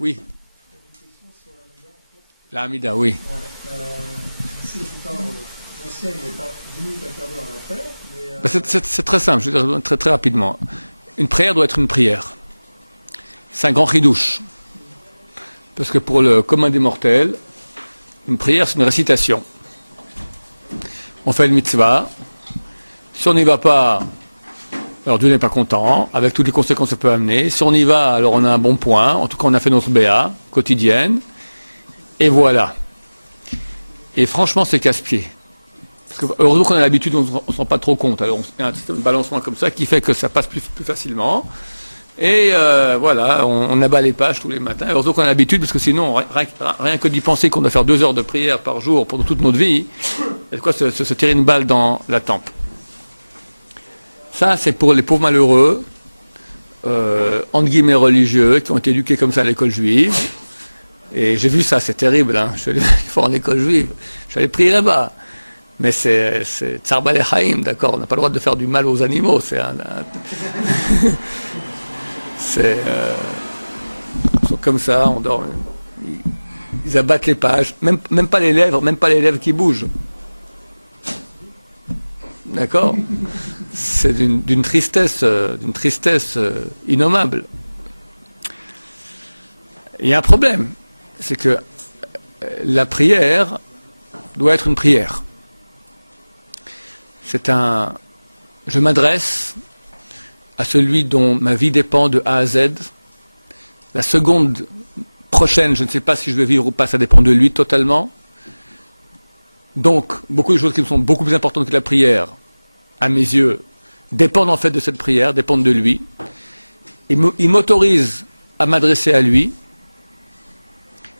Oui. La Hamida, oui. Ouais. Si je parle ancien, il n'est pas 10 minutes, un quart d'heure à la faire. C'est très simple, je vais dire très, très rapidement. Une prière doit être une prière. C'est un grand ridouche. Parce que pour le commun des mortels, une prière, c'est une récitation. On fait le mitzvah. Si on n'y va pas, alors Dieu n'est pas content, avec toutes les conséquences que ça peut amener. Si on y va, alors on a un bon point. En tout cas, on a fait notre béa quotidienne. Et voilà. Et franchement, c'est casse-pied. Parce que, heureusement qu'on a l'habitude, on ne se rend pas trop compte. Alors, il y a un système de balancement comme ça qui fait que ça passe plus facilement. Et voilà, on abat les pages tous les matins. Heureusement qu'on a l'habitude, parce que sinon, rien que d'y penser qu'on doit faire 2 heures de prière par jour pour toute notre vie, il y a de quoi se tirer une balle dans la tempe. Ça, c'est pour les pauvres malheureux, entre guillemets religieux, qui ont été éduqués comme ça à l'école juive. Et j'ai vu ça, c'est terrible. Hein. Je suis allé en école juive, je suis allé prier là-bas. Mais c'est Tsar Balei Chaim, d'accord, on n'a pas le droit de faire du mal aux animaux. Ils sont comme ça, on dort. Ils abattent les pages, même pas les lèvres qui bougent. D'accord? C'est d'une tristesse innommable. Il y a un problème, c'est que la prière doit être une prière. Je m'adresse à celui dont ma vie dépend de A à Z. La seconde prochaine, je ne sais pas si je vais vivre ou pas, ça dépend de lui totalement. Donc, beaucoup de choses qui sont beaucoup plus importantes que la prière, à mes yeux, dépendent en fait de cette prière, dépendent de lui. Il m'autorise à m'adresser à lui.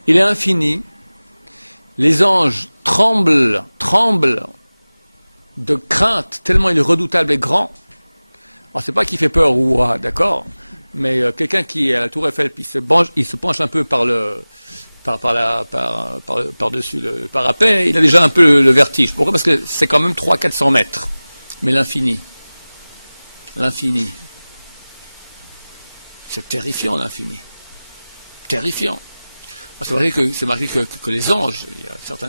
Il est infini. Les anges tremblent de crainte, tellement il est redoutable et grand. Alors, c'est pas qu'il fait peur ou d'accord, mais quelqu'un qui est à la Tour Eiffel, puis il se penche un peu par-dessus le parapet, il a déjà un peu le vertige. Pourquoi? Parce que c'est quand même 300-400 mètres. Mais l'infini, c'est terrifiant, l'infini. Terrifiant. C'est vrai que c'est marqué que les anges, il y a certains,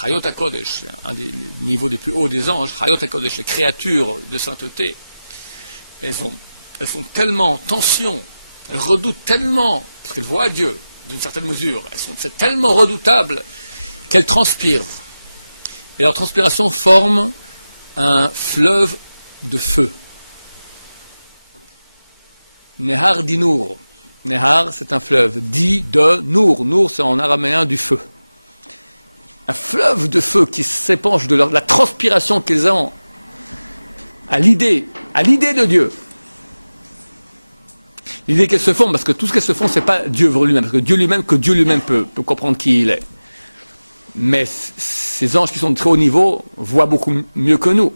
Chayot HaKodesh, un des niveaux les plus hauts des anges, Chayot HaKodesh, les créatures de sainteté, elles sont tellement en tension, elles redoutent tellement, parce qu'elles voient Dieu, d'une certaine mesure, c'est tellement redoutable qu'elles transpirent. Et leur transpiration forme un fleuve de feu. Nehar Dinour. Nehar, c'est un fleuve, dit de Nour. Nour, c'est en araméen du feu. Un fleuve de feu qui s'épanche de la transpiration qu'ils ont à l'idée de Dieu. L'idée qu'elles se font, parce que tout ce qu'elles se font, c'est pas Dieu lui-même, parce que Dieu lui-même peut comprendre qui il est. Mais ces anges qui sont de très haut niveau voient beaucoup mieux que nous.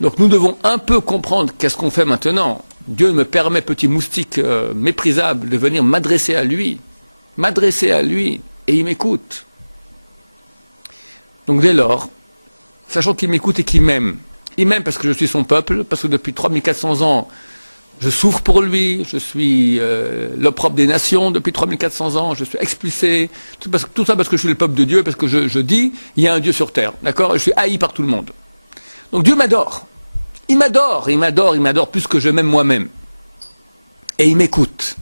Donc nous devons un peu comprendre qu'est-ce qu'on fait maintenant. Dieu me permet, petit moustique méprisable, de venir m'adresser à lui, et il m'écoute. Donc dès lors, sachant qu'il m'écoute et qu'il m'aime, il m'aime parce que je suis son peuple, parce que depuis 3400 ans, je souffre pour lui, je suis l'opprobre des nations depuis 3400 ans, je suis expulsé, tout ça parce que je suis le peuple de Dieu, parce que je dis, il y a un Dieu sur terre, d'accord? Je suis haï par tout le monde. Donc Dieu m'adore. Il m'adore plus que je m'aime moi-même. Et il m'écoute.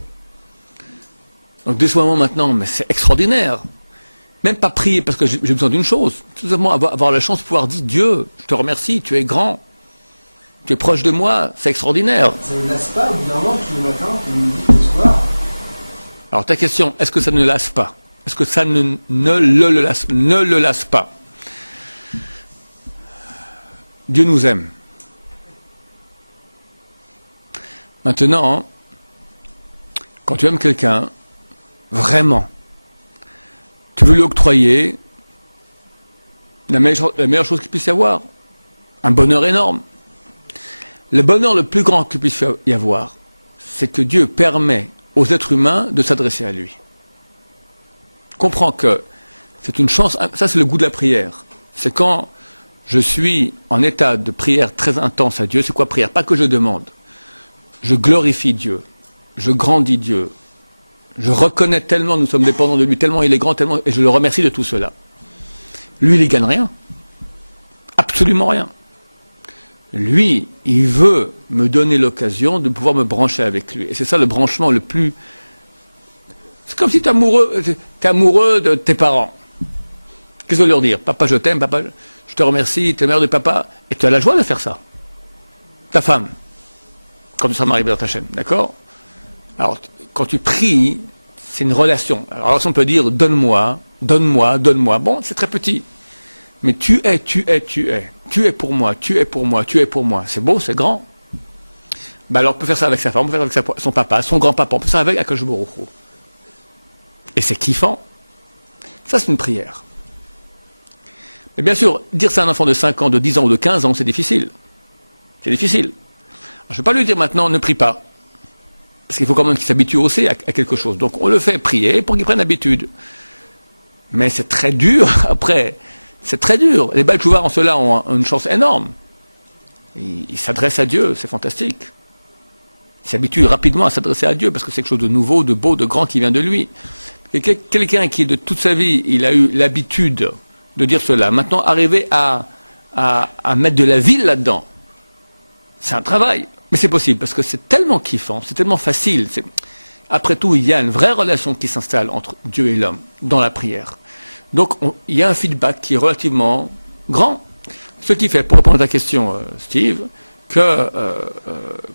Donc dès ce moment maintenant, mais c'est extraordinaire. Même pas prier parce que j'ai besoin d'une chose. Tout simplement avoir la chance de pouvoir dire, Dieu, je te remercie, tu es grand. Tu es proche de moi, c'est extraordinaire. Ça ne lasse pas, au bout d'un moment, tous les matins, tous les midis, tous les soirs. Alors ta question, est-ce que ça ne lasse pas? Est-ce que ça ne le lasse pas? Dieu nous aime. Maintenant, quand tu aimes quelqu'un, vraiment, tu veux lui octroyer la meilleure chose qu'il puisse y avoir, un bonheur énorme. Le bonheur le plus grand qu'il puisse y avoir, c'est que Dieu permet aux êtres humains de s'adresser à lui. Comprends que c'est une chance, ça c'est le goût de la prière. C'est quand je suis en état de prière très intense à Dieu. C'est quoi prière? Pas que je demande. Je glorifie Dieu, je grandis Dieu, Je reconnais tellement, nous sommes dépendants de lui, tellement il est grand, tellement, et je le remercie de tout cela. Lui, il ne gagne rien. Absolument rien. Lui, il veut me donner l'occasion de pouvoir me brancher avec lui. Et c'est ça le branchement le plus... C'est comme si tu es amoureux de tes parents. Qu'est-ce que je veux leur dire? Papa, je t'aime, papa, je te remercie, tu es mère de papa. Et tu as la joie de faire ça. Ta femme. Quand tu seras marié dans ta chaîne, d'accord? Alors, quand tu pries, c'est une relation. Alors, on peut dire, donne-moi, donne-moi, donne-moi. Bon, c'est très petit. Mais tu es. Tu es pour moi, tu es pour moi, tu es pour moi. C'est beau, c'est grand. Ben alors, on peut faire ça avec sa femme, on peut faire ça avec son papa, son grand-papa, on peut faire ça avec Akadosh Baruch Hu. Et c'est kiffant. Ça, c'est une prière. Mais bien sûr, dire ça à un enfant de 5 ans, de 10 ans ou de 15 ans, c'est difficile. C'est difficile. Alors, je ne vais pas lui dire maintenant, ne prie pas. Parce qu'il faut quand même qu'il s'habitue aussi à quelque chose. Donc, on le fait prier pour qu'il prenne l'habitude. Mais c'est très dur, après. C'est très dur. Les Baal Tshuva en cela ont une chance énorme. Ils s'adressent à Dieu, c'est fantastique. Ils s'habituent rapidement à s'adresser à Dieu parce que c'est quelque chose de nouveau, de beau, de grand qui vient de lui. Et quelqu'un qui, de toute sa vie, il a eu l'habitude de dire cela, maintenant arriver à mettre de la vie là-dedans, c'est un travail. Mais c'est possible parce que c'est tellement kiffant, c'est tellement facile. Après tout, il y a une vraie relation qui s'installe entre Dieu et l'homme dans la prière. Donc, il y a un feedback qui est relativement grand. Ce qui fait, pour répondre à ta question, Steve, que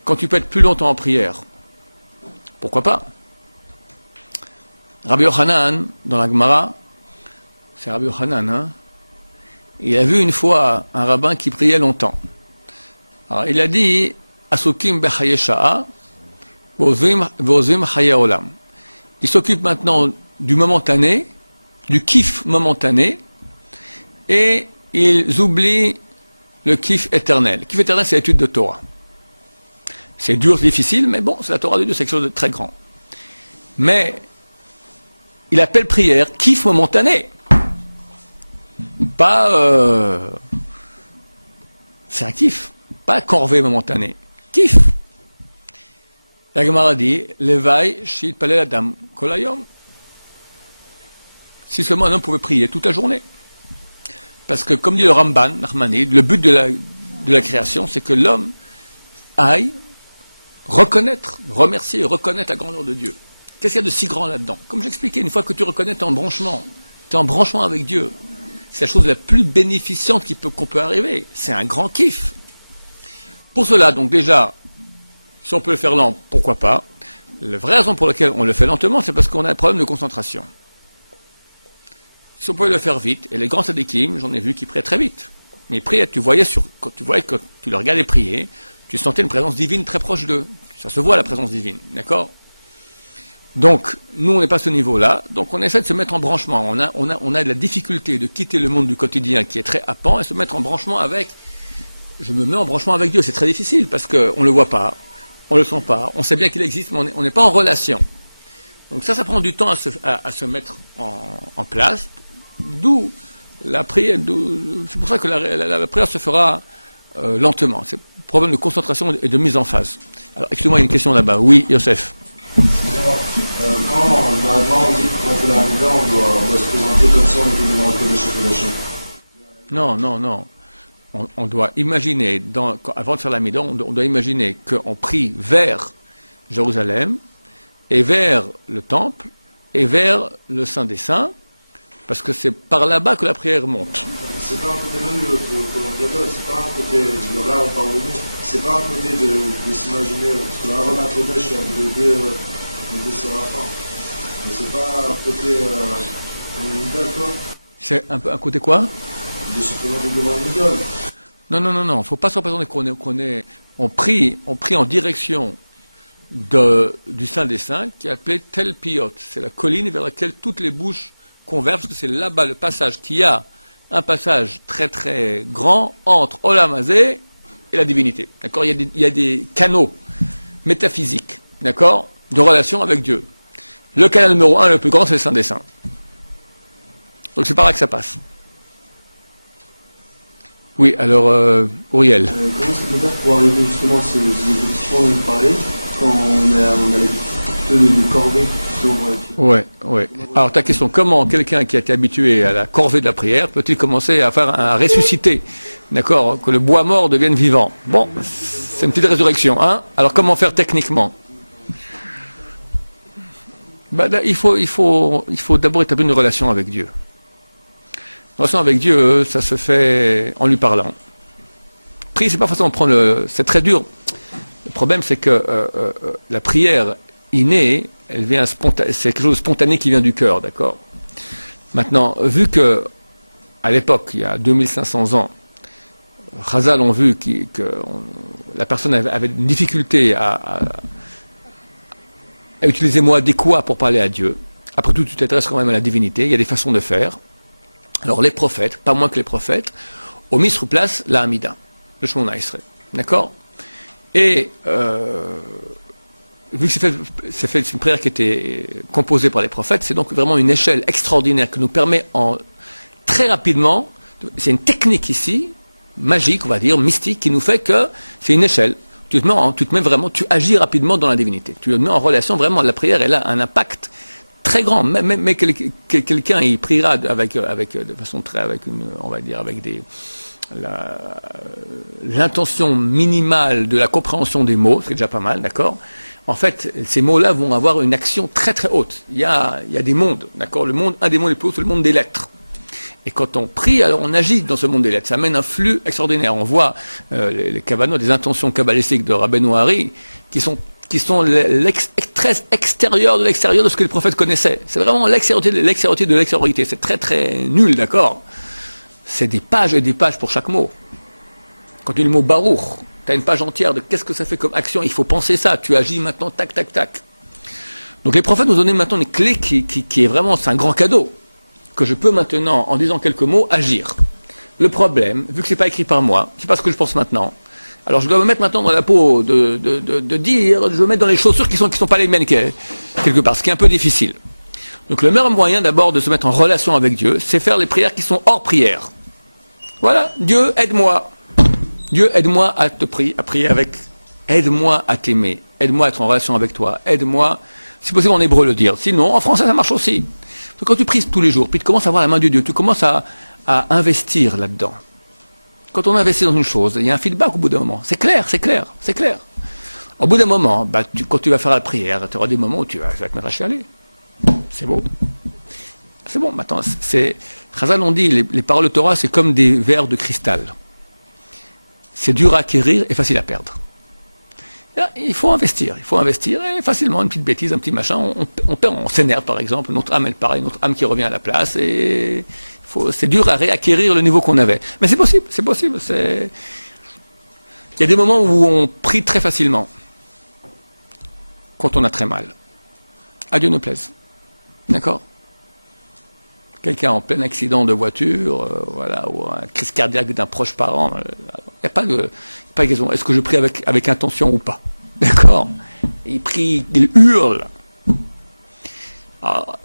quand tu peux être plus longtemps en prière, pourquoi pas? Rabbi Yochanan, dans la Gemara, c'est Rabbi Yochanan, hein, il a vu une fois un rabbin qui priait longtemps. Alors, il a dit, Asukim bechaye sha'a, v'ozim chaye olam. Il s'occupe maintenant du momentané, du kiff momentané, et ils oublient le kiff éternel. Le kiff éternel, c'est l'étude de Torah. C'est dur, c'est difficile, mais bon, c'est la Torah de Dieu, c'est quelque chose de très grand. Mais, il appelle prière kiff momentané. Pas... c'est un kiff, pas corvée momentanée. Kiff. La Gemara dit, Levaï shil palel adam kolayom. Si seulement un homme pouvait prier toute la journée. Parce que, comme dit le Ramban, Nachmani, le but de la création, c'est que l'homme aille reconnaître, remercier et reconnaître la grandeur de Dieu. Qu'est-ce qu'il y a de si grand là-dedans? Comme j'expliquais, une fois que tu reconnais, tu es en branchement avec Dieu. C'est la chose la plus bénéficiante qu'on peut arriver. C'est un grand kiff. Pour cela, donc déjà, si on peut le faire lent, pourquoi pas? La vraie raison pour laquelle on le fait lentement, c'est parce qu'on a un problème de concentration. Si on pouvait le faire vite, et les grands tzadikim, j'en ai vu qui priaient très vite. Mais ils priaient, quand tu le regardais prier, tu sentais une présence divine très proche d'eux. Ça se voit la présence divine, d'accord? Donc, nous, on n'est pas à ce niveau-là, donc on essaie de se mettre en branchement. On a de la difficulté de quitter le monde du quotidien qui est très happant et se mettre en branchement avec... Je me mets en branchement avec Dieu, c'est très difficile parce qu'on ne le voit pas, on ne le sent pas, on sait bien qu'il existe, mais on n'est pas en relation. Donc ça prend du temps à se mettre en place. D'où la prière, c'est pour ça que la prière se fera lentement. C'est un problème de concentration et de mise en phase. Alors, excusez-moi, il y a une question là-bas. Oui, Yosef. Quand on dit qu'on fait la Hamida, on doit se présenter comme ça, on est devant le Kodesh HaKodashim. Non. On doit imaginer, avant de faire la Hamida, on doit imaginer qu'on prie vers Jérusalem, et vers le temple, et vers le Saint des Saints, parce que c'est par là-bas que la prière monte. C'est pas un côté même pour le Kohen, c'est pas un côté, là on parle de nous, c'est pas un côté de s'imaginer, parce que avant la Kodesh, il y a les deux séraphins. Mais c'est pas un côté, une idole, quoi. C'est un côté quoi? De se présenter devant une idole. Non, il ne faut pas se représenter on prie en direction du Saint des Saints, qui est appelé Tel Piyot. C'est la colline vers laquelle toutes les bouches convergent, parce que c'est là-bas le passage qu'il y a un passage très très grand entre Olam Hazé et la divinité. D'accord? Il y a des canaux métaphysiques, d'accord, de relation avec Dieu. Le canal numéro 1, le plus grand, c'est le Saint des Saints. Donc c'est par là que ça passe. Oui, alors, Uriel. Comment ça peut faire pour arriver justement à ce petit fond dont vous parlez, quand on a l'habitude plutôt de corvée, justement question pour les filles. Ouais, ouais. Alors ta question, comment quelqu'un qui a été habitué à la corvée de la prière peut-il commencer à ressusciter, d'accord, que le bois mort devienne vivant? Bon, c'est une petite résurrection, hein. Alors comment faire techniquement? Là, il faut d'abord établir une relation avec Dieu. Une relation avec Dieu, ça se fait en lui parlant. Prier, c'est pas forcément c'est très dur. Le problème, c'est que la prière innée, elle vient c'est quelque chose de spontané qui vient du cœur, d'accord? Maintenant, vu que à l'époque, il y a 2500 ans, Chazal ont vu que la personne avait une difficulté à utiliser le mot adéquat pour parler à Dieu. Après tout, tu t'intéresses quand même à la divinité, il y a des façons de faire. Alors les prophètes, pas moins que les prophètes, ont mis sur place la Hamida, le Shemona Esrei, d'accord? Et vu que c'est une prière qui était composée par les prophètes, c'est donc vraiment une échelle extraordinaire qui nous permet très rapidement, c'est une technique ici, magique, on va dire, mystique, qui nous fait que c'est une échelle. Tu te mets vraiment, tu agis rapidement dans la divinité. Tu te mets en relation, vraiment, la prière, elle a un impact très grand. Mais quelqu'un, il priera de façon très, on va dire, avec l'intention minimale de la compréhension des mots, c'est déjà pas mal, d'accord? En fait, ces mots-là vont avoir une action très très haute. Il y a des mondes, d'accord? Un des mondes les plus hauts, c'est le monde des lettres. Et quand on prie, alors on agit dans ce monde des lettres. Ça amène un flux extraordinaire. On voit les kavanot, des intentions kabbalistiques de Rabbeinu Hari, qui sont très extérieurs de l'extérieur de ce que les prophètes connaissaient. C'est vraiment l'extériorité de l'extériorité. C'est très très nul, d'accord? C'est des pages et des pages pour chaque mot. Quand tu dis le mot Baruch, tu as une page entière de qu'est-ce que ça fait comme action. Il faut penser ça. Tu agis maintenant, tac, tac, tac. Donc les prophètes nous donnent maintenant une clé qui est vraiment, c'est un grand cadeau, que je peux maintenant, en disant quelques mots, agir. Le problème, vu que c'est pas écrit par moi, c'est pas ce que je pense maintenant. Alors je dois me mettre maintenant dans la peau de dire, je me mettre dans les chaussures qui sont pas les miennes quelque part, ce qui est un peu difficile. Donc le meilleur moyen d'abord de se mettre en relation avec Dieu, c'est faire les prières qui sont hors prière. Voilà, Dieu aide-moi. Dieu aide-moi à prier avec. Aide-moi à t'aimer. Aide-moi à être en relation avec toi. Aide-moi, si possible en hébreu le dire. Sinon, en français ça marche aussi. Donc, quand tu pries tous les jours, puis tu commences à voir la main de Dieu, tu commences à investir là-dedans. Quand on investit dans une chose, il y a un feedback au bout d'un moment. C'est clair. Au bout d'un moment, quand tu vas faire la prière, tu auras des moments où tu vas te mettre à chialer. C'est beau. C'est bon, maintenant, Chazal on dit, les paroles de Torah, c'est comme des verres de cristal. C'est dur à acquérir et facile à perdre. Là, il faut investir, et facilement, une petite bêtise, un petit machin, on s'énerve par exemple, notre âme elle part, notre âme qui revient à la place, et c'est dur à réacquérir le niveau qu'on avait. Mais c'est possible, il y a des moments où on prie très facilement, quand on a très mal. À Dieu ne plaise. D'accord? Quelqu'un en plein accident de voiture, ou un crise cardiaque d'un proche parent, il n'y a pas de question. Est-ce que je prie avec intention ou pas? D'accord? Il prie, il hurle. Alors,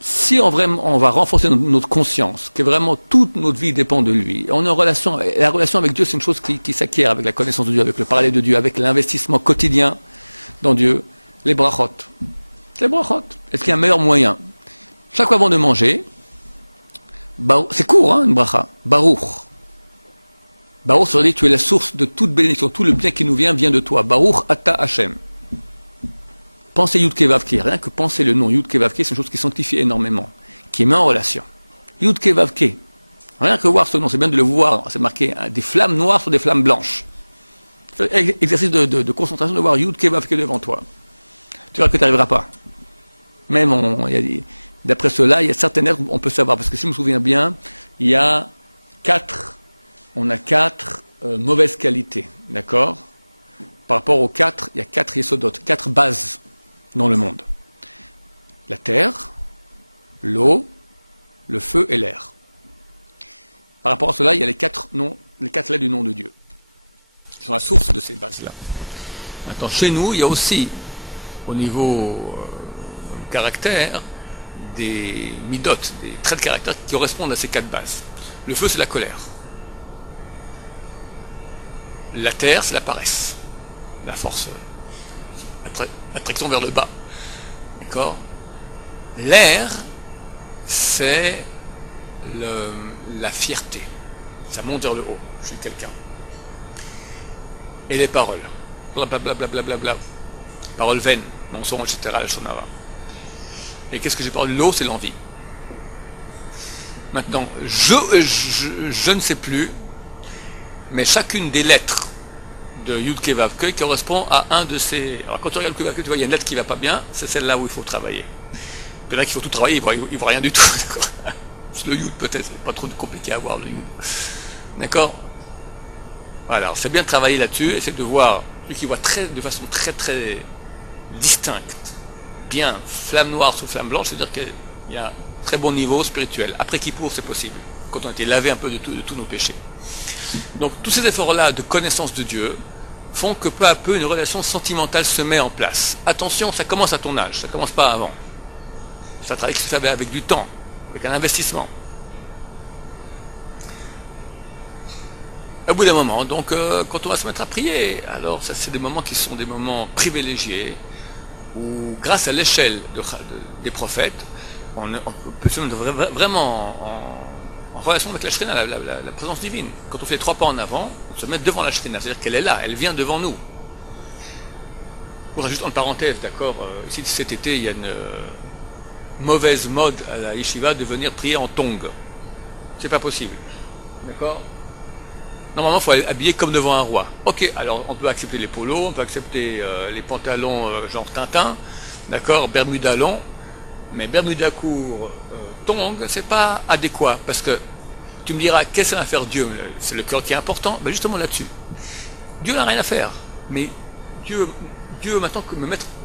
si on va renforcer notre conscience, que vraiment toute notre vie dépend de lui, on est en relation, la relation avec Dieu, c'est une chose qui s'acquiert avec la connaissance de Dieu, avec le parler de Dieu, avec l'investissement quotidien dans Dieu, les brachot. Est-ce qu'il y a un meilleur moyen? Chaque fois avant de manger, c'est court, une bracha. Baruch. Baruch, ça veut dire que tu es la source de toute bénédiction, tout le bien qui nous vient de toi. Baruch ata Hashem. Pensez Yud Kei Vav Kei. Rien que penser le nom Yud Kei Vav Kei, c'est une chose qui sanctifie énormément, qui met en relation. Yud Kei Vav Kei. Rien que voir ce nom, c'est bien de le voir. C'est marqué des flammes noires sur des flammes blanches. Exercice de concentration de voir Yud Kei Vav Kei devant toi. Tu verras que tu n'arriveras pas. Même, d'après cela, il y a certaines lettres on peut savoir, parce que si je me souviens bien, il y a quatre mauvaises qualités, d'accord? Par rapport aux 4, il y a 4 yesodotes, 4 bases dans le monde. La terre, l'eau, le feu et l'air. Par rapport à cela, il y a les 4 lettres du nom de Dieu, qui sont la source de ces bases-là. Maintenant, chez nous, il y a aussi, au niveau caractère, des midotes, des traits de caractère qui correspondent à ces 4 bases. Le feu, c'est la colère. La terre, c'est la paresse. La force, l'attraction vers le bas. D'accord? L'air, c'est la fierté. Ça monte vers le haut. Je suis quelqu'un. Et les paroles. Blablabla. Bla. Paroles vaines, mensonges, etc. La shonara. Et qu'est-ce que j'ai parlé? L'eau, c'est l'envie. Maintenant, je ne sais plus, mais chacune des lettres de Yud Kei Vav Kei correspond à un de ces... Alors quand tu regardes le Vav Kei, tu vois, il y a une lettre qui ne va pas bien, c'est celle-là où il faut travailler. Il y en a qu'il faut tout travailler, il ne voit rien du tout. C'est le Yud peut-être, c'est pas trop compliqué à voir le Yud. D'accord? Voilà, alors c'est bien de travailler là-dessus, essayer de voir, celui qui voit de façon très très distincte, bien, flamme noire sous flamme blanche, c'est-à-dire qu'il y a un très bon niveau spirituel. Après Kippour, c'est possible, quand on a été lavé un peu de tous nos péchés. Donc tous ces efforts-là de connaissance de Dieu font que peu à peu une relation sentimentale se met en place. Attention, ça commence à ton âge, ça commence pas avant. C'est un travail qui se fait avec du temps, avec un investissement. Au bout d'un moment, donc quand on va se mettre à prier, alors ça c'est des moments qui sont des moments privilégiés, où grâce à l'échelle des prophètes, on peut se mettre vraiment en relation avec la Shrina, la présence divine. Quand on fait 3 pas en avant, on se met devant la Shrina, c'est-à-dire qu'elle est là, elle vient devant nous. Pour juste en parenthèse, d'accord, ici cet été il y a une mauvaise mode à la yeshiva de venir prier en tongs. C'est pas possible. D'accord? Normalement, il faut aller habiller comme devant un roi. Ok, alors on peut accepter les polos, on peut accepter les pantalons genre Tintin, d'accord, Bermuda long, mais Bermuda court, tongs, c'est pas adéquat, parce que tu me diras, qu'est-ce que ça va faire Dieu? C'est le cœur qui est important. Ben justement là-dessus. Dieu n'a rien à faire, mais Dieu maintenant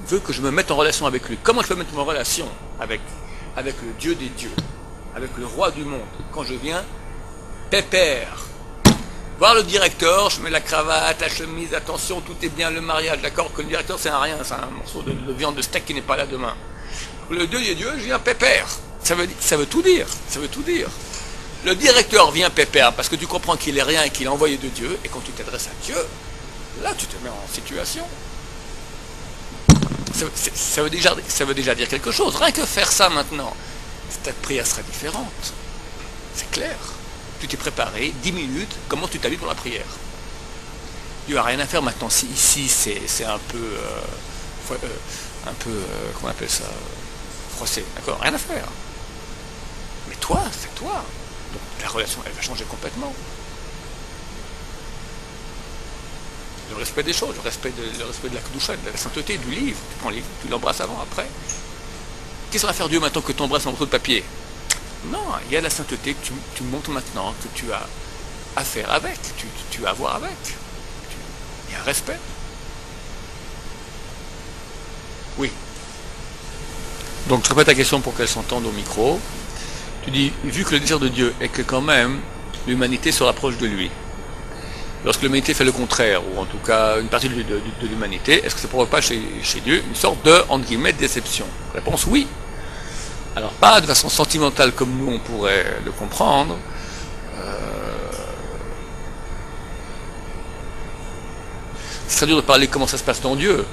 veut que je me mette en relation avec lui. Comment je peux mettre en relation avec le Dieu des dieux, avec le roi du monde, quand je viens pépère, voir le directeur, je mets la cravate, la chemise, attention, tout est bien, le mariage, d'accord, que le directeur c'est un rien, c'est un morceau de viande de steak qui n'est pas là demain. Le Dieu des dieux, je viens pépère. Ça veut tout dire, ça veut tout dire. Le directeur vient pépère parce que tu comprends qu'il est rien et qu'il est envoyé de Dieu, et quand tu t'adresses à Dieu, là tu te mets en situation. Ça veut déjà dire quelque chose. Rien que faire ça maintenant, ta prière sera différente. C'est clair. Tu t'es préparé, 10 minutes, comment tu t'habilles pour la prière. Dieu n'a rien à faire maintenant. Si ici c'est un peu, comment on appelle ça, froissé, d'accord, rien à faire. Mais toi, c'est toi. Donc la relation, elle va changer complètement. Le respect des choses, le respect de la Kedusha, de la sainteté, du livre. Tu prends le livre, tu l'embrasses avant, après. Qu'est-ce que ça va faire Dieu maintenant que tu embrasses un morceau de papier? Non, il y a la sainteté que tu montres maintenant, que tu as à faire avec, tu as à voir avec. Il y a un respect. Oui. Donc je répète ta question pour qu'elle s'entende au micro. Tu dis, vu que le désir de Dieu est que quand même l'humanité se rapproche de lui, lorsque l'humanité fait le contraire, ou en tout cas une partie de l'humanité, est-ce que ça ne provoque pas chez Dieu une sorte de, entre guillemets, déception? Réponse oui. Alors pas de façon sentimentale comme nous on pourrait le comprendre. C'est dur de parler comment ça se passe dans Dieu.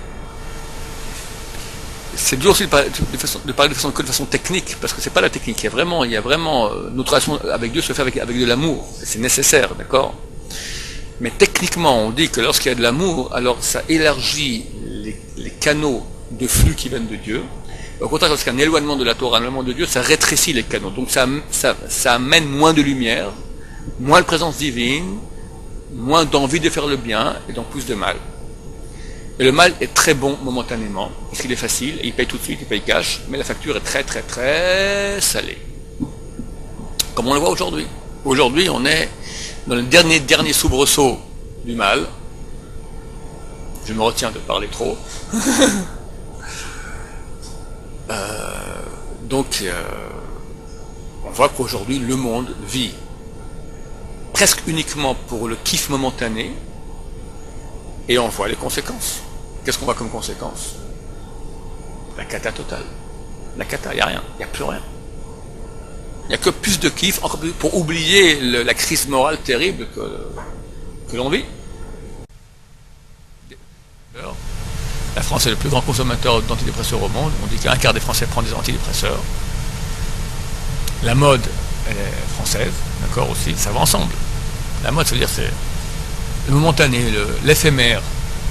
C'est dur aussi de parler que de façon technique, parce que c'est pas la technique. Il y a vraiment notre relation avec Dieu se fait avec de l'amour. C'est nécessaire, d'accord? Mais techniquement, on dit que lorsqu'il y a de l'amour, alors ça élargit les canaux de flux qui viennent de Dieu. Au contraire, lorsqu'il y a un éloignement de la Torah, un éloignement de Dieu, ça rétrécit les canaux. Donc ça amène moins de lumière, moins de présence divine, moins d'envie de faire le bien, et donc plus de mal. Et le mal est très bon momentanément, parce qu'il est facile, et il paye tout de suite, il paye cash, mais la facture est très très très salée. Comme on le voit aujourd'hui. Aujourd'hui, on est dans le dernier soubresaut du mal. Je me retiens de parler trop. Donc, on voit qu'aujourd'hui, le monde vit presque uniquement pour le kiff momentané, et on voit les conséquences. Qu'est-ce qu'on voit comme conséquence? La cata totale. La cata, il n'y a rien, il n'y a plus rien. Il n'y a que plus de kiff, encore plus pour oublier la crise morale terrible que l'on vit. Alors, La France est le plus grand consommateur d'antidépresseurs au monde. On dit qu'un quart des Français prend des antidépresseurs. La mode, elle est française, d'accord aussi, ça va ensemble. La mode, ça veut dire c'est le momentané, l'éphémère.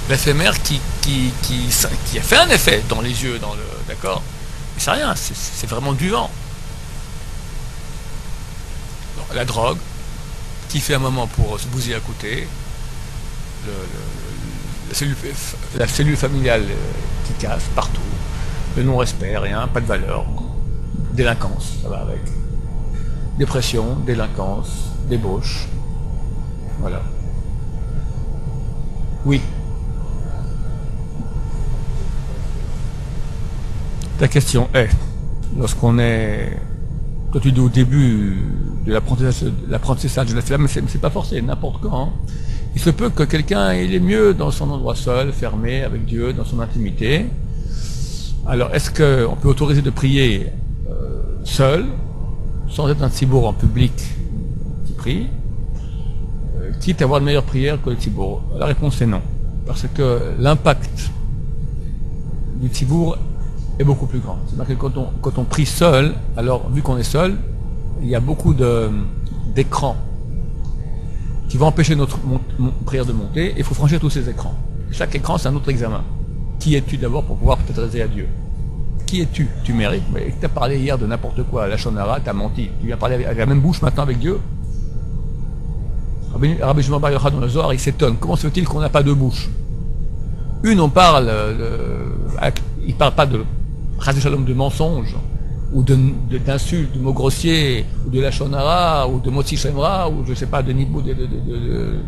L'éphémère qui a fait un effet dans les yeux, d'accord. Mais c'est rien, c'est vraiment du vent. Donc, la drogue, qui fait un moment pour se bousiller à côté, la cellule familiale qui casse partout, le non-respect, rien, pas de valeur, délinquance, ça va avec. Dépression, délinquance, débauche. Voilà. Oui. Ta question est, lorsqu'on est, quand tu dis au début de l'apprentissage de la flamme, c'est pas forcé, n'importe quand. Hein. Il se peut que quelqu'un il est mieux dans son endroit seul, fermé, avec Dieu, dans son intimité. Alors, est-ce qu'on peut autoriser de prier seul, sans être un tzibour en public qui prie, quitte à avoir de meilleures prières que le tzibour? La réponse est non. Parce que l'impact du tzibour est beaucoup plus grand. C'est-à-dire que quand on prie seul, alors vu qu'on est seul, il y a beaucoup d'écrans qui vont empêcher notre prière de monter, et il faut franchir tous ces écrans. Chaque écran, c'est un autre examen. Qui es-tu d'abord pour pouvoir t'adresser à Dieu? Qui es-tu? Tu mérites. Mais tu as parlé hier de n'importe quoi, la Shonara, tu as menti. Tu viens parler avec la même bouche maintenant avec Dieu. Rabbi Shimon Bar Yochai dans le Zohar, il s'étonne. Comment se fait-il qu'on n'a pas deux bouches? Une, on parle, il parle pas de Chas Shalom, de mensonges, ou d'insultes, de mots grossiers, ou de la Shonara, ou de Motzi Shemra, ou je sais pas, de nibou, de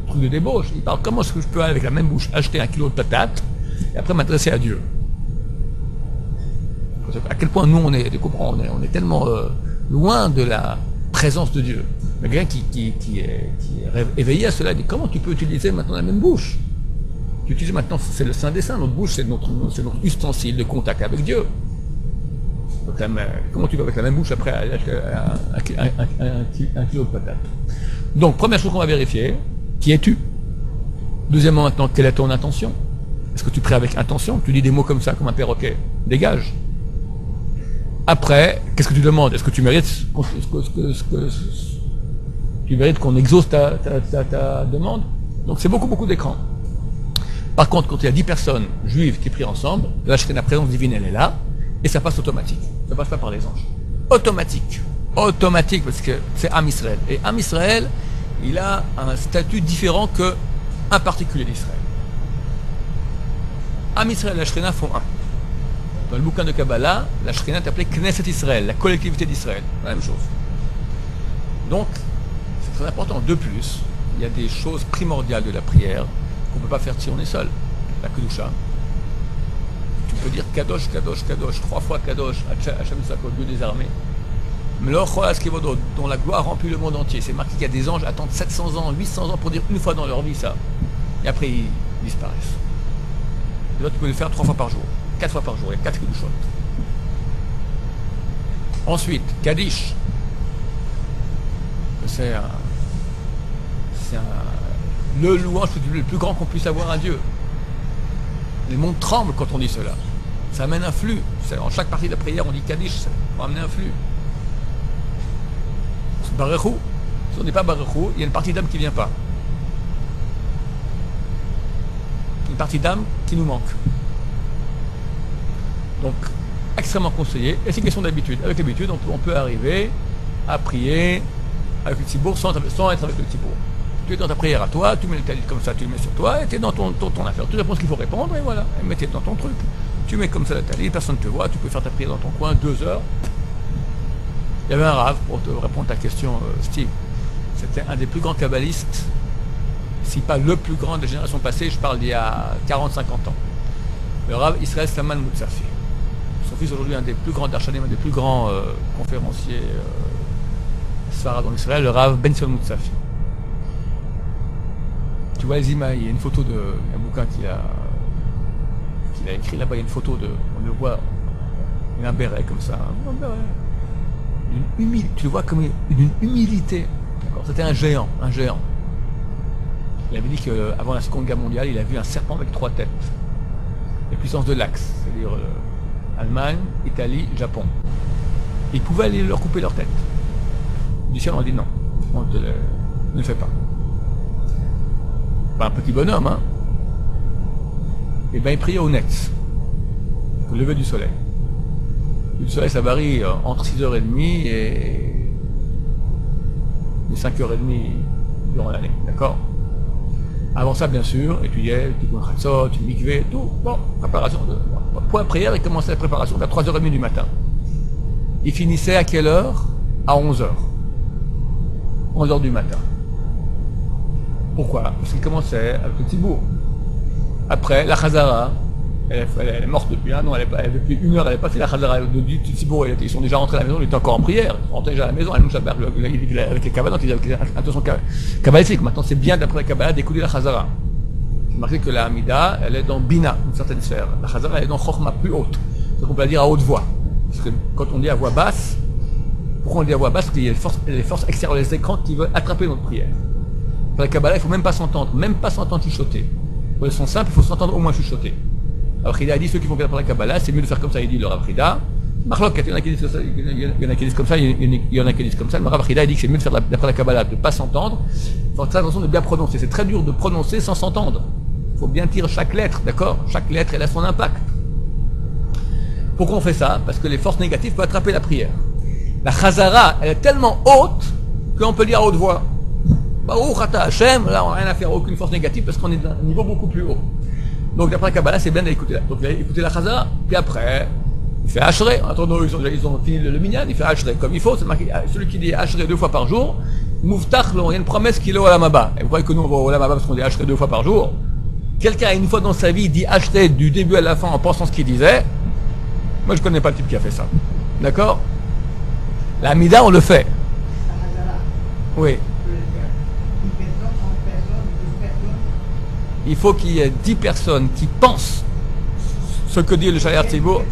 trucs de débauche. Il parle comment est-ce que je peux avec la même bouche acheter 1 kilo de patates et après m'adresser à Dieu. À quel point nous on est tellement loin de la présence de Dieu. Mais quelqu'un qui est éveillé à cela dit comment tu peux utiliser maintenant la même bouche? Tu utilises maintenant, c'est le Saint des Saints, notre bouche c'est notre ustensile de contact avec Dieu. Donc, comment tu vas avec la même bouche après acheter un kilo de patates? Donc première chose qu'on va vérifier, qui es-tu? Deuxièmement maintenant, quelle est ton intention? Est-ce que tu pries avec intention? Tu dis des mots comme ça, comme un perroquet? Dégage. Après, qu'est-ce que tu demandes? Est-ce que tu mérites qu'on exauce ta demande? Donc c'est beaucoup d'écrans. Par contre, quand il y a 10 personnes juives qui prient ensemble, là, la présence divine, elle est là, et ça passe automatique. Ça passe pas par les anges. Automatique, parce que c'est Am Israël. Et Am Israël, il a un statut différent qu'un particulier d'Israël. Am Israël et la Shrina font un. Dans le bouquin de Kabbalah, la Shrina est appelée Knesset Israël, la collectivité d'Israël. La même chose. Donc, c'est très important. De plus, il y a des choses primordiales de la prière qu'on ne peut pas faire si on est seul. La Kedusha. Tu peux dire Kadosh, Kadosh, Kadosh, 3 fois Kadosh, Hachem Sakot, Dieu des armées. Melor Cholas Kevodot, dont la gloire remplit le monde entier. C'est marqué qu'il y a des anges qui attendent 700 ans, 800 ans pour dire une fois dans leur vie ça. Et après ils disparaissent. Et là tu peux le faire 3 fois par jour, 4 fois par jour, il y a 4 Kedushot. Ensuite, Kaddish. C'est le louange le plus grand qu'on puisse avoir à Dieu. Les mondes tremblent quand on dit cela. Ça amène un flux. En chaque partie de la prière, on dit Kaddish, ça va amener un flux. Barechou. Si on n'est pas Barechou, il y a une partie d'âme qui ne vient pas. Une partie d'âme qui nous manque. Donc, extrêmement conseillé. Et c'est une question d'habitude. Avec l'habitude, on peut arriver à prier avec le tzibour sans être avec le tzibour. Tu es dans ta prière à toi, tu mets le talit comme ça, tu le mets sur toi, et tu es dans ton affaire. Tu réponds ce qu'il faut répondre, et voilà. Et mettez dans ton truc. Tu mets comme ça le talit, personne ne te voit, tu peux faire ta prière dans ton coin, 2 heures. Il y avait un rave, pour te répondre à ta question, Steve. C'était un des plus grands kabbalistes, si pas le plus grand des générations passées, je parle d'il y a 40-50 ans. Le rave Israël Saman Moutsafi. Son fils aujourd'hui un des plus grands d'Archanim, un des plus grands conférenciers Sfarad en Israël, le rave Ben Sion Moutsafi. Tu vois les images, il y a une photo un bouquin qu'il a écrit là-bas, il y a une photo on le voit, il a un béret comme ça, un béret. Tu le vois comme une humilité. C'était un géant. Il avait dit qu'avant la Seconde Guerre mondiale, il a vu un serpent avec 3 têtes. Et les puissances de l'Axe, c'est-à-dire Allemagne, Italie, Japon. Ils pouvaient aller leur couper leur tête. Du ciel, on a dit non, on ne le fait pas. Pas un petit bonhomme, hein. Et bien, il priait au net, au lever du soleil. Le soleil, ça varie entre 6h30 et 5h30 durant l'année, d'accord? Avant ça, bien sûr, étudiait, tikkun chatzot, mikvé, tout. Bon, préparation. Pour la prière, il commençait la préparation vers 3h30 du matin. Il finissait à quelle heure? À 11h. 11h du matin. Pourquoi? Parce qu'il commençait avec le tibour. Après, la chazara, elle est morte depuis un an, depuis 1 heure, elle est passée la chazara du tibour, ils sont déjà rentrés à la maison, ils étaient encore en prière, ils sont rentrés déjà à la maison, avec les kabbalah, ils avaient attention kabbalistique. Maintenant, c'est bien d'après la kabbalah d'écouter la chazara. C'est marqué que la Hamida, elle est dans Bina, une certaine sphère. La chazara, elle est dans Chokhma, plus haute. Donc on peut la dire à haute voix. Parce que quand on dit à voix basse, pourquoi on dit à voix basse? Parce qu'il y a les forces extérieures des écrans qui veulent attraper notre prière. Pour la kabbalah, il ne faut même pas s'entendre chuchoter. Pour les sons simples, il faut s'entendre au moins chuchoter. Alors il a dit ceux qui vont bien pour la kabbalah, c'est mieux de faire comme ça, il dit le Rav Chida. Marloquet, il y en a qui disent comme ça, il y en a qui disent comme ça. Le Rav Chida a dit que c'est mieux de faire d'après la kabbalah, de ne pas s'entendre. Il faut faire attention de bien prononcer. C'est très dur de prononcer sans s'entendre. Il faut bien tirer chaque lettre, d'accord? Chaque lettre, elle a son impact. Pourquoi on fait ça? Parce que les forces négatives peuvent attraper la prière. La chazara, elle est tellement haute qu'on peut dire à haute voix. Baruch Ata Hashem, là on n'a rien à faire, aucune force négative parce qu'on est d'un niveau beaucoup plus haut. Donc d'après la Kabbalah, c'est bien d'écouter là. Donc il a écouté la chazara, puis après, il fait Hachré. En attendant, ils ont fini le minyan, il fait Hachré comme il faut. C'est marqué, celui qui dit Hachré 2 fois par jour, Mouftach, il y a une promesse qu'il est au Olam. Et vous croyez que nous on va au Olam parce qu'on dit Hachré 2 fois par jour? Quelqu'un une fois dans sa vie dit Hachré du début à la fin en pensant ce qu'il disait. Moi je connais pas le type qui a fait ça. D'accord? La Hamida, on le fait. Oui. Il faut qu'il y ait 10 personnes qui pensent ce que dit le Shaliach Tzibur.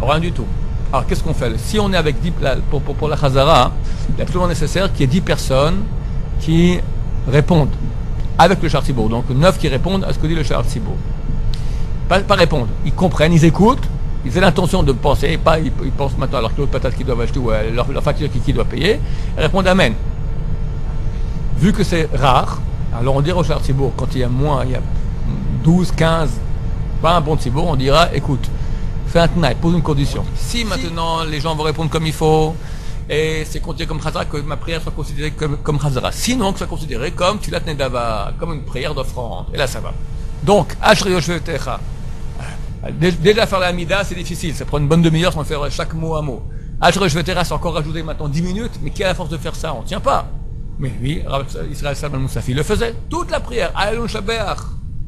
Rien du tout. Alors qu'est-ce qu'on fait? Si on est avec 10 pour la Chazara, il est absolument nécessaire qu'il y ait 10 personnes qui répondent avec le Shaliach Tzibur. Donc 9 qui répondent à ce que dit le Shaliach Tzibur. Pas répondre. Ils comprennent, ils écoutent, ils ont l'intention de penser, et pas ils pensent maintenant à leur kilo de patates qu'ils doivent acheter ou à leur facture qui doit payer, et répondent Amen. Vu que c'est rare, alors on dira au Shaliach Tzibur, quand il y a 12, 15, pas un bon Tzibur, on dira, écoute, fais un tnaï, pose une condition. Si maintenant les gens vont répondre comme il faut, et c'est considéré comme Chazara, que ma prière soit considérée comme Chazara. Sinon, que soit considérée comme Tfilat Nedava, comme une prière d'offrande. Et là, ça va. Donc, Ashrei Yoshvetecha. Déjà faire la Hamida, c'est difficile, ça prend une bonne demi-heure sans faire chaque mot à mot. Ashrei Yoshvetecha, c'est encore rajouté maintenant 10 minutes, mais qui a la force de faire ça? On ne tient pas. Mais oui, Israël Salman Moussafi le faisait. Toute la prière. Alon Shabeach.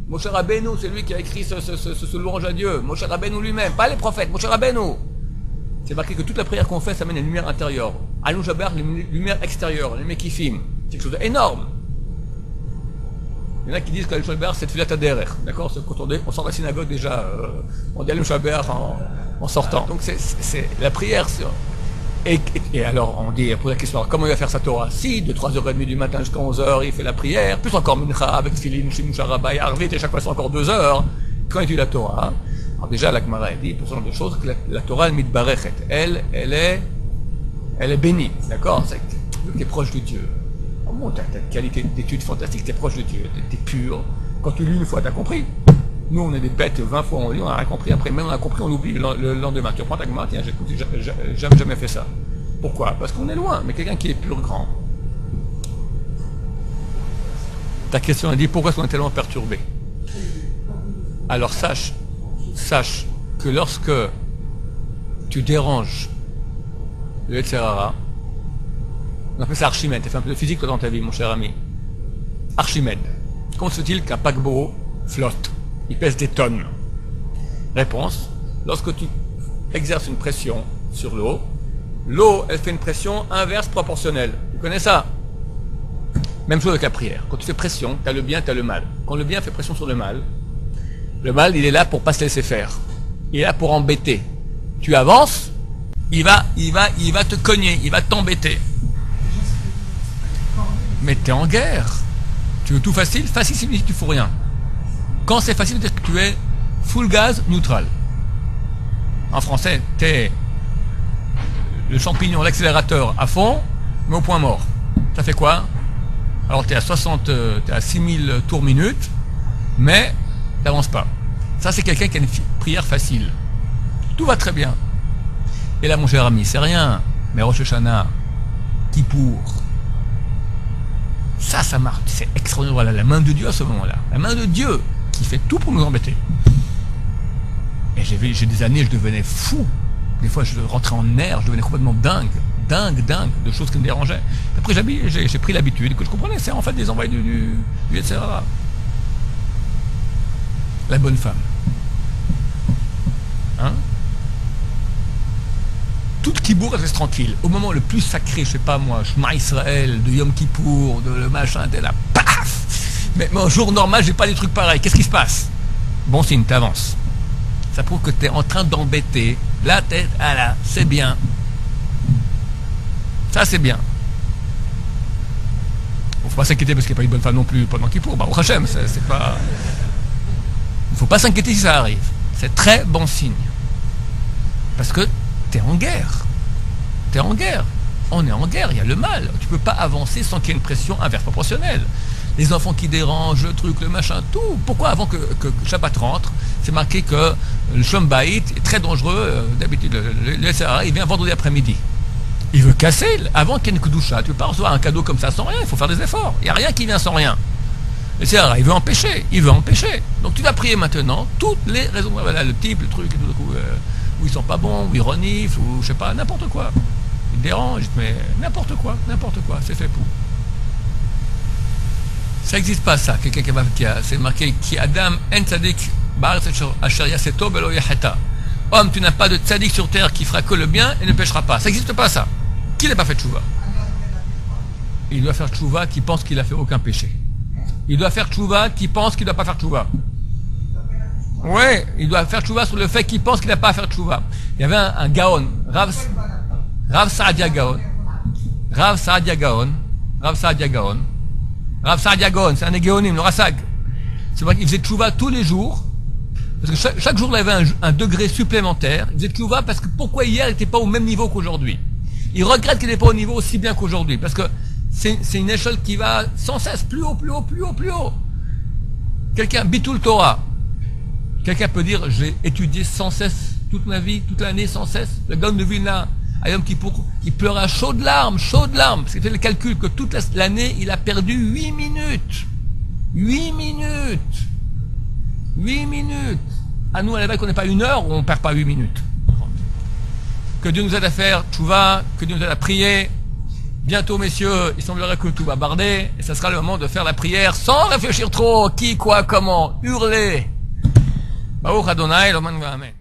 Moshe Rabbeinu, c'est lui qui a écrit ce louange à Dieu. Moshe Rabbeinu lui-même, pas les prophètes. Moshe Rabbeinu. C'est marqué que toute la prière qu'on fait, ça mène une lumière intérieure. Alon Shabeach, les lumières extérieures, les mekifim. C'est quelque chose d'énorme. Il y en a qui disent qu'Alon Shabeach, c'est Tfilat Haderech. D'accord? Quand on sort de la synagogue déjà, on dit Alon Shabeach en sortant. Donc c'est la prière. Et alors, on pose la question, alors, comment il va faire sa Torah? Si, de 3h30 du matin jusqu'à 11h, il fait la prière, plus encore Mincha, avec Tfilin, Shimusha Rabbi, Arvit, et chaque fois c'est encore 2 heures. Quand il dit la Torah, alors déjà, la Gemara dit, pour ce genre de choses, que la Torah, elle mitbarechet. Elle est bénie, d'accord? C'est que tu es proche de Dieu. Oh, bon, tu as une qualité d'étude fantastique, tu es proche de Dieu, tu es pur. Quand tu lis une fois, tu as compris. Nous, on est des bêtes, 20 fois on lit, on n'a rien compris. Après, même on a compris, on oublie le lendemain. Tu reprends ta Gemara, tiens, j'ai jamais fait ça. Pourquoi? Parce qu'on est loin, mais quelqu'un qui est pur grand. Ta question a dit, pourquoi est-ce qu'on est tellement perturbé? Alors sache que lorsque tu déranges le Yetzer Hara, on appelle ça Archimède, tu as fait un peu de physique toi dans ta vie, mon cher ami. Archimède. Comment se fait-il qu'un paquebot flotte? Il pèse des tonnes. Réponse, lorsque tu exerces une pression sur l'eau, elle fait une pression inverse proportionnelle. Tu connais ça? Même chose avec la prière. Quand tu fais pression, tu as le bien, tu as le mal. Quand le bien fait pression sur le mal, il est là pour pas se laisser faire. Il est là pour embêter. Tu avances, il va te cogner, il va t'embêter. Mais tu es en guerre. Tu veux tout facile? Facile, tu fous rien. Quand c'est facile, c'est que tu es full gaz, neutral. En français, t'es le champignon, l'accélérateur à fond, mais au point mort. Ça fait quoi? Alors t'es à 6000 tours minute, mais t'avances pas. Ça, c'est quelqu'un qui a une prière facile. Tout va très bien. Et là, mon cher ami, c'est rien. Mais Rosh Hashanah, Kippour, ça marche. C'est extraordinaire. Voilà, la main de Dieu à ce moment-là. La main de Dieu qui fait tout pour nous embêter. Et j'ai des années, je devenais fou. Des fois, je rentrais en nerfs, je devenais complètement dingue de choses qui me dérangeaient. Après, j'ai pris l'habitude, que je comprenais, c'est en fait des envoyés du etc. La bonne femme. Hein? Toute Kippour reste tranquille. Au moment le plus sacré, je sais pas moi, Shema Israël, de Yom Kippour, de le machin, t'es là, paf! Mais au jour normal, j'ai pas des trucs pareils. Qu'est-ce qui se passe? Bon signe, t'avances. Ça prouve que t'es en train d'embêter la tête à là, c'est bien. Ça, c'est bien. Bon, faut pas s'inquiéter parce qu'il n'y a pas une bonne femme non plus pendant Kippour. Bah, au Hachem, c'est pas... Il faut pas s'inquiéter si ça arrive. C'est très bon signe. Parce que t'es en guerre. T'es en guerre. On est en guerre, il y a le mal. Tu peux pas avancer sans qu'il y ait une pression inverse proportionnelle. Les enfants qui dérangent, le truc, le machin, tout. Pourquoi avant que Shabbat rentre, c'est marqué que le Shlom Bayit est très dangereux. D'habitude, le SRA, il vient vendredi après-midi. Il veut casser avant qu'il y ait une Kedusha. Tu peux pas recevoir un cadeau comme ça sans rien, il faut faire des efforts. Il n'y a rien qui vient sans rien. Le SRA, il veut empêcher. Donc tu vas prier maintenant toutes les raisons. Voilà, le type, le truc, où ils sont pas bons, où ils reniflent, ou je sais pas, n'importe quoi. Ils dérangent, mais n'importe quoi, c'est fait pour. Ça n'existe pas ça, quelqu'un c'est marqué qui Adam en tzadik asher yaseto belo yacheta. Homme, tu n'as pas de tzadik sur terre qui fera que le bien et ne péchera pas. Ça n'existe pas ça. Qui n'a pas fait tchouva? Il doit faire tchouva qui pense qu'il n'a fait aucun péché. Il doit faire tchouva qui pense qu'il ne doit pas faire tchouva. Ouais, il doit faire tchouva sur le fait qu'il pense qu'il n'a pas à faire tchouva. Il y avait un Gaon, Rav Saadia Gaon. Rav Saadia Gaon, c'est un Géonim, le Rassag. C'est vrai qu'il faisait tchouva tous les jours, parce que chaque jour il avait un degré supplémentaire. Il faisait tchouva parce que pourquoi hier il n'était pas au même niveau qu'aujourd'hui. Il regrette qu'il n'est pas au niveau aussi bien qu'aujourd'hui, parce que c'est une échelle qui va sans cesse plus haut. Quelqu'un, Bitul Torah. Quelqu'un peut dire, j'ai étudié sans cesse toute ma vie, toute l'année sans cesse. Le Gaon de Vilna, à Yom Kippour, il pleura à chaudes larmes, parce qu'il fait le calcul que toute l'année, il a perdu 8 minutes. 8 minutes. À nous, à l'évêque, on n'est pas 1 heure, on ne perd pas 8 minutes. Que Dieu nous aide à faire tchouva, que Dieu nous aide à prier. Bientôt, messieurs, il semblerait que tout va barder, et ça sera le moment de faire la prière sans réfléchir trop, qui, quoi, comment, hurler. Baruch Adonai, l'Oman Amen.